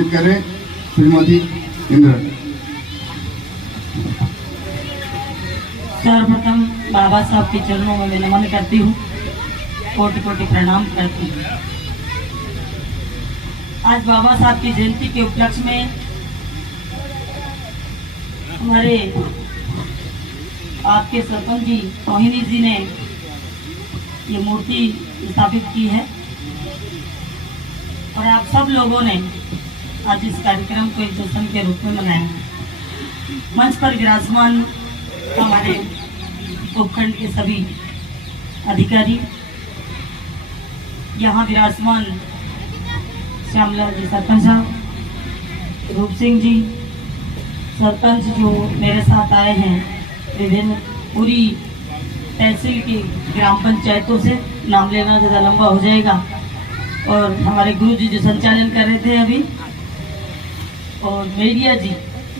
सम्मानित करें श्रीमती इंद्र। सर्वप्रथम बाबा साहब के चरणों में मैं नमन करती हूँ, कोटि कोटि प्रणाम करती हूँ। आज बाबा साहब की जयंती के उपलक्ष्य में हमारे आपके सरपंच जी मोहिनी जी ने ये मूर्ति स्थापित की है और आप सब लोगों ने आज इस कार्यक्रम को एक जश्न के रूप में मनाया। मंच पर विराजमान हमारे उपखंड के सभी अधिकारी, यहाँ विराजमान श्यामलाल जी सरपंच साहब, रूप सिंह जी सरपंच जो मेरे साथ आए हैं विभिन्न पूरी तहसील की ग्राम पंचायतों से, नाम लेना ज़्यादा लंबा हो जाएगा, और हमारे गुरु जी जो संचालन कर रहे थे अभी, और मेरिया जी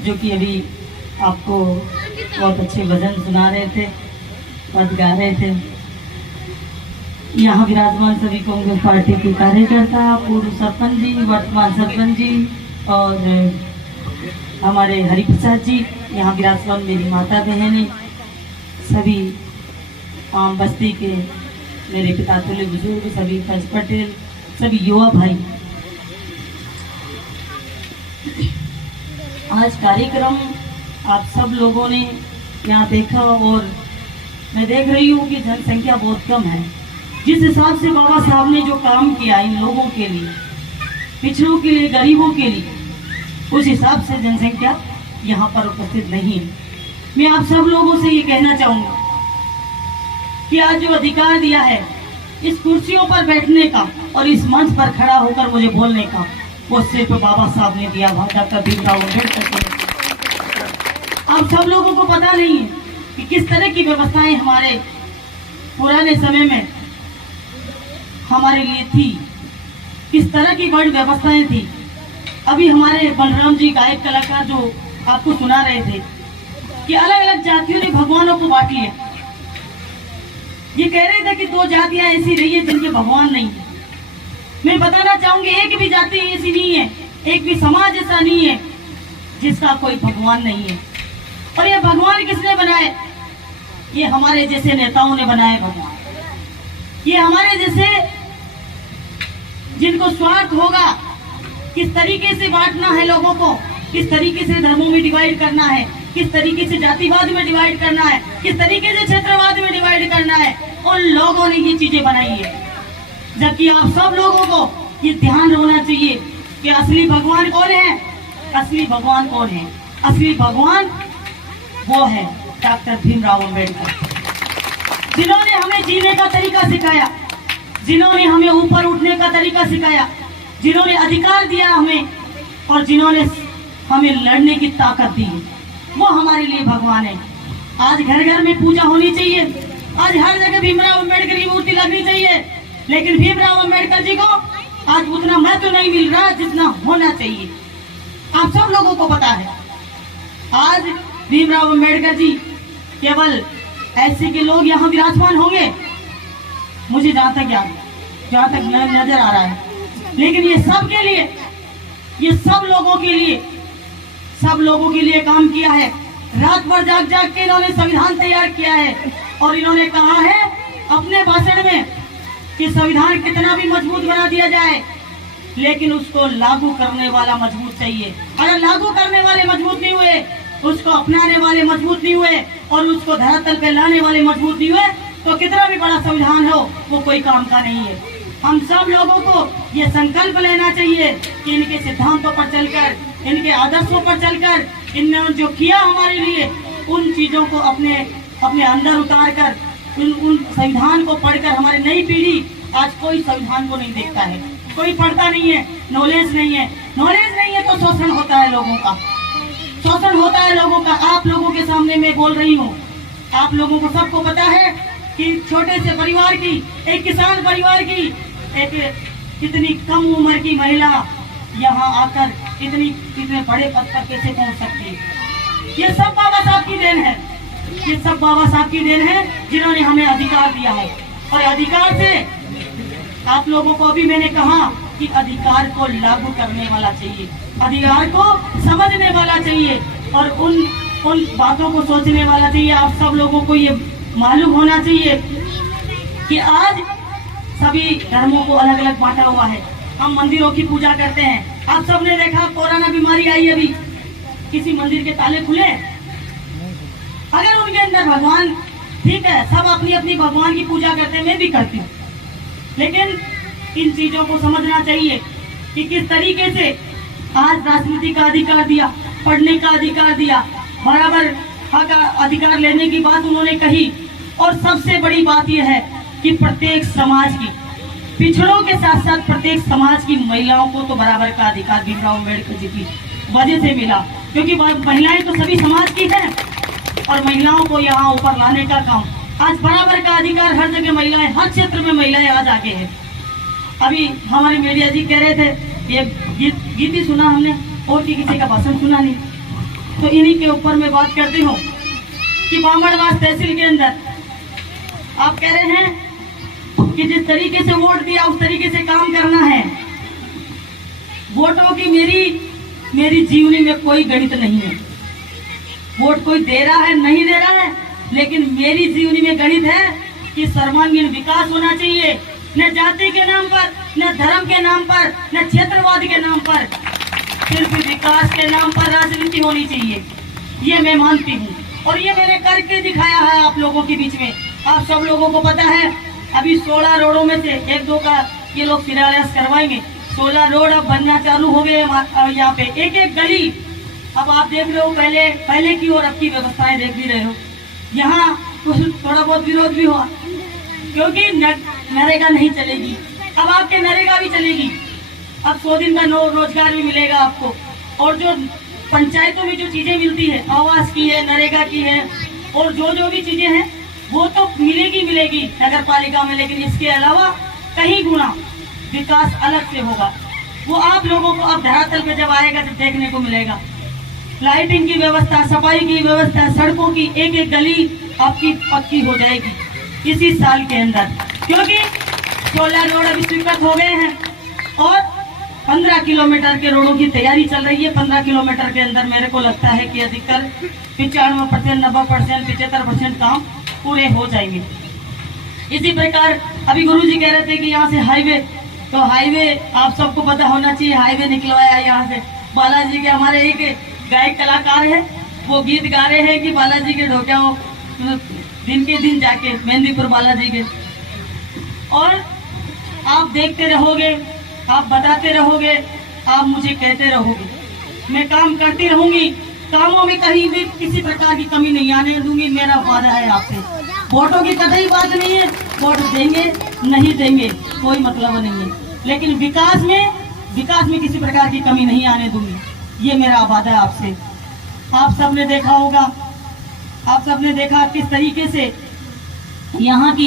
जो कि अभी आपको बहुत अच्छे भजन सुना रहे थे, पद गा रहे थे। यहाँ विराजमान सभी कांग्रेस पार्टी के कार्यकर्ता, पूर्व सरपंच जी, वर्तमान सरपंच जी और हमारे हरिप्रसाद जी, यहाँ विराजमान मेरी माता बहनें, सभी आम बस्ती के मेरे पिता तुल्य बुजुर्ग, सभी पंच पटेल, सभी युवा भाई। आज कार्यक्रम आप सब लोगों ने यहाँ देखा और मैं देख रही हूँ कि जनसंख्या बहुत कम है। जिस हिसाब से बाबा साहब ने जो काम किया इन लोगों के लिए, पिछड़ों के लिए, गरीबों के लिए, उस हिसाब से जनसंख्या यहाँ पर उपस्थित नहीं है। मैं आप सब लोगों से ये कहना चाहूँगा कि आज जो अधिकार दिया है इस कुर्सियों पर बैठने का और इस मंच पर खड़ा होकर मुझे बोलने का, वो सिर्फ बाबा साहब ने दिया, डॉक्टर भीमराव अम्बेडकर। आप सब लोगों को पता नहीं है कि किस तरह की व्यवस्थाएं हमारे पुराने समय में हमारे लिए थी, किस तरह की बड़ी व्यवस्थाएं थी। अभी हमारे बलराम जी गायक कलाकार जो आपको सुना रहे थे कि अलग अलग जातियों ने भगवानों को बांट लिया। ये कह रहे थे कि दो जातियां ऐसी रही है जिनके भगवान नहीं है। मैं बताना चाहूंगी एक भी जाति ऐसी नहीं है, एक भी समाज ऐसा नहीं है जिसका कोई भगवान नहीं है। और ये भगवान किसने बनाए? ये हमारे जैसे नेताओं ने बनाए भगवान। ये हमारे जैसे जिनको स्वार्थ होगा, किस तरीके से बांटना है लोगों को, किस तरीके से धर्मों में डिवाइड करना है, किस तरीके से जातिवाद में डिवाइड करना है, किस तरीके से क्षेत्रवाद में डिवाइड करना है, उन लोगों ने ये चीजें बनाई है। जबकि आप सब लोगों को ये ध्यान होना चाहिए कि असली भगवान कौन है। असली भगवान कौन है? असली भगवान वो है डॉक्टर भीमराव अम्बेडकर, जिन्होंने हमें जीने का तरीका सिखाया, जिन्होंने हमें ऊपर उठने का तरीका सिखाया, जिन्होंने अधिकार दिया हमें और जिन्होंने हमें लड़ने की ताकत दी, वो हमारे लिए भगवान है। आज घर घर में पूजा होनी चाहिए, आज हर जगह भीमराव अम्बेडकर की मूर्ति लगनी चाहिए, लेकिन भीमराव अम्बेडकर जी को आज उतना महत्व नहीं मिल रहा जितना होना चाहिए। आप सब लोगों को पता है आज भीमराव अम्बेडकर जी केवल ऐसे के लोग यहाँ विराजमान होंगे, मुझे जहाँ तक याद, जहाँ तक नजर आ रहा है, लेकिन ये सब के लिए, ये सब लोगों के लिए, सब लोगों के लिए काम किया है। रात भर जाग जाग के इन्होंने संविधान तैयार किया है और इन्होंने कहा है अपने भाषण में कि संविधान कितना भी मजबूत बना दिया जाए, लेकिन उसको लागू करने वाला मजबूत चाहिए। अगर लागू करने वाले मजबूत नहीं हुए, उसको अपनाने वाले मजबूत नहीं हुए और उसको धरातल पे लाने वाले मजबूत नहीं हुए, तो कितना भी बड़ा संविधान हो वो कोई काम का नहीं है। हम सब लोगों को ये संकल्प लेना चाहिए कि इनके सिद्धांतों पर चलकर, इनके आदर्शों पर चलकर, इन्होंने जो किया हमारे लिए, उन चीजों को अपने अपने अंदर उतार कर, उन संविधान को पढ़कर हमारी नई पीढ़ी आज कोई संविधान को नहीं देखता है, कोई पढ़ता नहीं है, नॉलेज नहीं है। नॉलेज नहीं है तो शोषण होता है लोगों का, शोषण होता है लोगों का। आप लोगों के सामने मैं बोल रही हूँ, आप लोगों को सबको पता है कि छोटे से परिवार की, एक किसान परिवार की एक कितनी कम उम्र की महिला यहाँ आकर इतने बड़े पद पर कैसे पहुँच सकती है? ये सब बाबा साहब की देन है, ये सब बाबा साहब की देन है जिन्होंने हमें अधिकार दिया है। और अधिकार से आप लोगों को अभी मैंने कहा कि अधिकार को लागू करने वाला चाहिए, अधिकार को समझने वाला चाहिए और उन बातों को सोचने वाला चाहिए। आप सब लोगों को ये मालूम होना चाहिए कि आज सभी धर्मों को अलग अलग बांटा हुआ है। हम मंदिरों की पूजा करते हैं। आप सबने देखा कोरोना बीमारी आई, अभी किसी मंदिर के ताले खुले? अगर उनके अंदर भगवान, ठीक है, सब अपनी अपनी भगवान की पूजा करते हैं, मैं भी करती हूँ, लेकिन इन चीजों को समझना चाहिए कि किस तरीके से आज राजनीति का अधिकार दिया, पढ़ने का अधिकार दिया, बराबर हक अधिकार लेने की बात उन्होंने कही। और सबसे बड़ी बात यह है कि प्रत्येक समाज की, पिछड़ों के साथ साथ प्रत्येक समाज की महिलाओं को तो बराबर का अधिकार भीमराव अम्बेडकर जी की वजह से मिला, क्योंकि महिलाएं तो सभी समाज की हैं और महिलाओं को यहाँ ऊपर लाने का काम, आज बराबर का अधिकार हर जगह महिलाएं, हर क्षेत्र में महिलाएं आज आगे हैं। अभी हमारे मीडिया जी कह रहे थे ये गीत ही सुना हमने और किसी का भाषण सुना नहीं, तो इन्हीं के ऊपर मैं बात करती हूँ कि बामणवास तहसील के अंदर आप कह रहे हैं कि जिस तरीके से वोट दिया उस तरीके से काम करना है। वोटों की मेरी जीवनी में कोई गणित नहीं है। वोट कोई दे रहा है नहीं दे रहा है, लेकिन मेरी जीवनी में गणित है कि सर्वांगीण विकास होना चाहिए, न जाति के नाम पर, न धर्म के नाम पर, न क्षेत्रवाद के नाम पर, सिर्फ विकास के नाम पर राजनीति होनी चाहिए। ये मैं मानती हूँ और ये मैंने करके दिखाया है आप लोगों के बीच में। आप सब लोगों को पता है अभी 16 रोडों में से 1-2 का ये लोग शिलान्यास करवाएंगे। 16 रोड अब बनना चालू हो गए यहाँ पे, एक एक गली। अब आप देख रहे हो पहले की और अब की व्यवस्थाएं देख भी रहे हो। यहाँ थोड़ा बहुत विरोध भी हुआ क्योंकि नरेगा नहीं चलेगी, अब आपके नरेगा भी चलेगी। अब 100 दिन का रोजगार भी मिलेगा आपको। और जो पंचायतों में जो चीजें मिलती है, आवास की है, नरेगा की है और जो भी चीजें हैं वो तो मिलेगी नगर पालिका में, लेकिन इसके अलावा कहीं गुना विकास अलग से होगा। वो आप लोगों को अब धरातल पे जब आएगा जब देखने को मिलेगा। लाइटिंग की व्यवस्था, सफाई की व्यवस्था, सड़कों की एक एक गली आपकी पक्की हो जाएगी इसी साल के अंदर, क्योंकि 16 रोड अभी स्वीकृत हो गए हैं और 15 किलोमीटर के रोडों की तैयारी चल रही है। 15 किलोमीटर के अंदर मेरे को लगता है कि अधिकतर 95%, 90%, 75% काम पूरे हो जाएंगे। इसी प्रकार अभी गुरुजी कह रहे थे कि यहाँ से हाईवे, तो हाईवे आप सबको पता होना चाहिए, हाईवे निकलवाया यहाँ से बालाजी के, हमारे एक गायक कलाकार है, वो गीत गा रहे हैं कि बालाजी के ढोक्याओं दिन के दिन जाके मेहंदीपुर बालाजी के। और आप देखते रहोगे, आप बताते रहोगे, आप मुझे कहते रहोगे, मैं काम करती रहूंगी, कामों में कहीं भी किसी प्रकार की कमी नहीं आने दूंगी। मेरा वादा है आपसे। वोटों की कतई बात नहीं है, वोट देंगे नहीं देंगे कोई मतलब नहीं है, लेकिन विकास में किसी प्रकार की कमी नहीं आने दूंगी, ये मेरा वादा है आपसे। आप सबने देखा होगा, आप सबने देखा किस तरीके से यहाँ की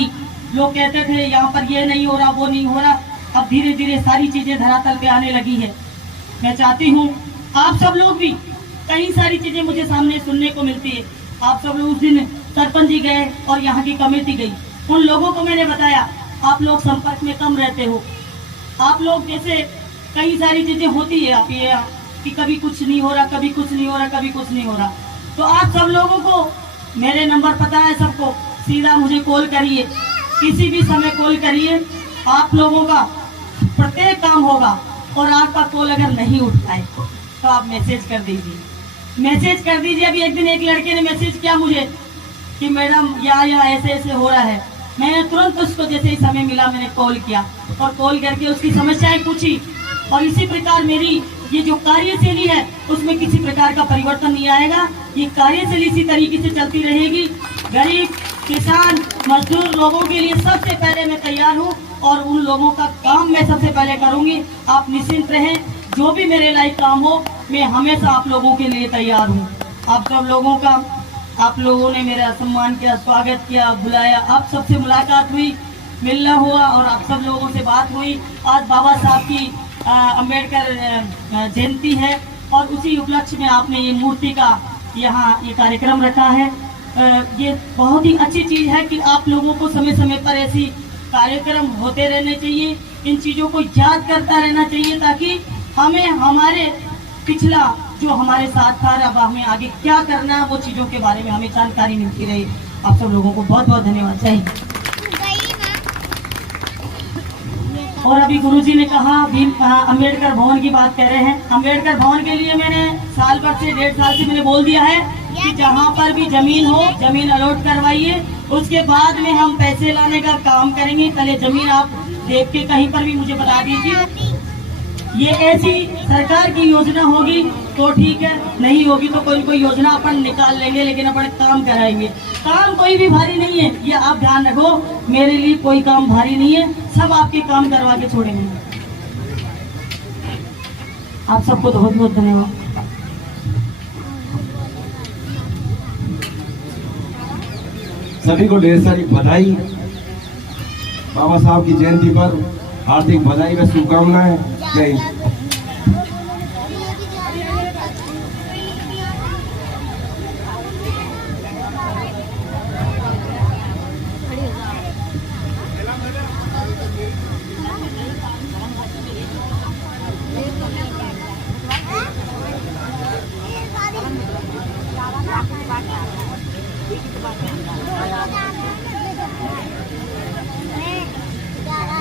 लोग कहते थे यहाँ पर ये नहीं हो रहा, वो नहीं हो रहा। अब धीरे धीरे सारी चीजें धरातल पे आने लगी है। मैं चाहती हूँ आप सब लोग भी, कई सारी चीजें मुझे सामने सुनने को मिलती है। आप सब लोग उस दिन सरपंच जी गए और यहाँ की कमेटी गई, उन लोगों को मैंने बताया आप लोग संपर्क में कम रहते हो। आप लोग जैसे कई सारी चीजें होती है आप ये कि कभी कुछ नहीं हो रहा, कभी कुछ नहीं हो रहा, कभी कुछ नहीं हो रहा। तो आप सब लोगों को मेरे नंबर पता है सबको, सीधा मुझे कॉल करिए, किसी भी समय कॉल करिए। आप लोगों का प्रत्येक काम होगा और आपका कॉल अगर नहीं उठ पाए तो आप मैसेज कर दीजिए, मैसेज कर दीजिए। अभी एक दिन एक लड़के ने मैसेज किया मुझे कि मैडम यहाँ ऐसे ऐसे हो रहा है। मैंने तुरंत उसको जैसे ही समय मिला मैंने कॉल किया और कॉल करके उसकी समस्याएं पूछी। और इसी प्रकार मेरी ये जो कार्यशैली है उसमें किसी प्रकार का परिवर्तन नहीं आएगा। ये कार्यशैली इसी तरीके से चलती रहेगी। गरीब, किसान, मजदूर लोगों के लिए सबसे पहले मैं तैयार हूँ और उन लोगों का काम मैं सबसे पहले करूँगी। आप निश्चिंत रहें, जो भी मेरे लायक काम हो मैं हमेशा आप लोगों के लिए तैयार हूँ। आप सब लोगों का, आप लोगों ने मेरा सम्मान किया, स्वागत किया, बुलाया, आप सबसे मुलाकात हुई, मिलना हुआ और आप सब लोगों से बात हुई। आज बाबा साहब की अम्बेडकर जयंती है और उसी उपलक्ष्य में आपने ये मूर्ति का यहाँ ये कार्यक्रम रखा है। ये बहुत ही अच्छी चीज़ है कि आप लोगों को समय समय पर ऐसी कार्यक्रम होते रहने चाहिए इन चीजों को याद करता रहना चाहिए, ताकि हमें हमारे पिछला जो हमारे साथ था, अब हमें आगे क्या करना है वो चीजों के बारे में हमें जानकारी मिलती रही। आप सब लोगों को बहुत बहुत धन्यवाद चाहिए। और अभी गुरुजी ने कहा अम्बेडकर भवन की बात कर रहे हैं। अम्बेडकर भवन के लिए मैंने साल भर से 1.5 साल से मैंने बोल दिया है कि जहाँ पर भी जमीन हो जमीन अलॉट करवाइए, उसके बाद में हम पैसे लाने का काम करेंगे। पहले जमीन आप देख के कहीं पर भी मुझे बता दीजिए। ये ऐसी सरकार की योजना होगी तो ठीक है, नहीं होगी तो कोई योजना अपन निकाल लेंगे, लेकिन अपन काम कराएंगे। काम कोई भी भारी नहीं है, ये आप ध्यान रखो। मेरे लिए कोई काम भारी नहीं है, सब आपके काम करवा के छोड़ेंगे। आप सबको बहुत बहुत धन्यवाद। सभी को ढेर सारी बधाई। बाबा साहब की जयंती पर हार्दिक बधाई व शुभकामनाएं। जय हिंद।